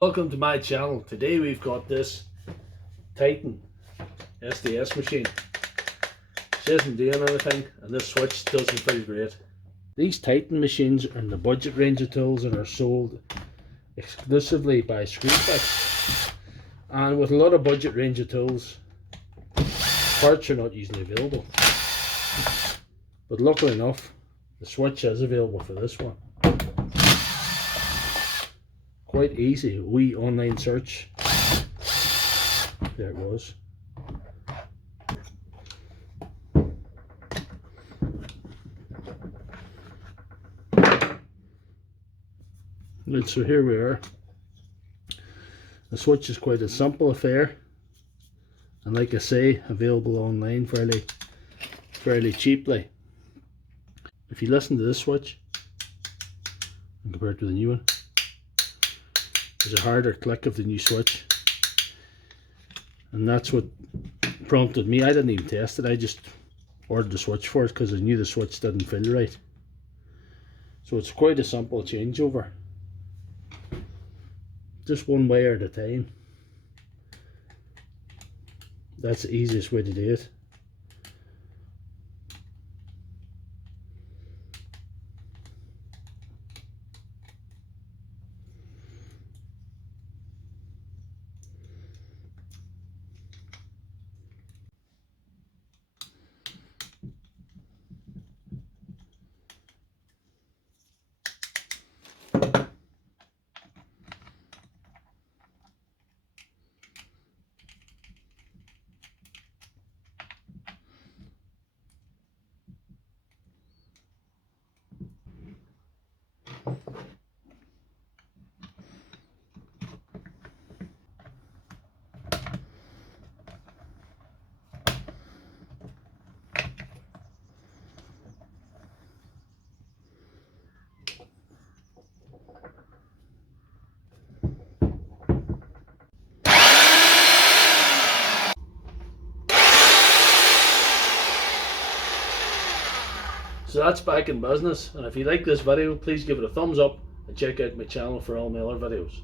Welcome to my channel. Today we've got this Titan SDS machine. She isn't doing anything and this switch doesn't feel great. These Titan machines are in the budget range of tools and are sold exclusively by Screwfix. And with a lot of budget range of tools, parts are not easily available. But luckily enough, the switch is available for this one. Quite easy, a wee online search. There it was. Right, so here we are. The switch is quite a simple affair, and like I say, available online fairly cheaply. If you listen to this switch and compare it to the new one, there's a harder click of the new switch, and that's what prompted me. I didn't even test it, I just ordered the switch for it because I knew the switch didn't feel right. So it's quite a simple changeover, just one wire at a time. That's the easiest way to do it. So that's back in business, and if you like this video, please give it a thumbs up and check out my channel for all my other videos.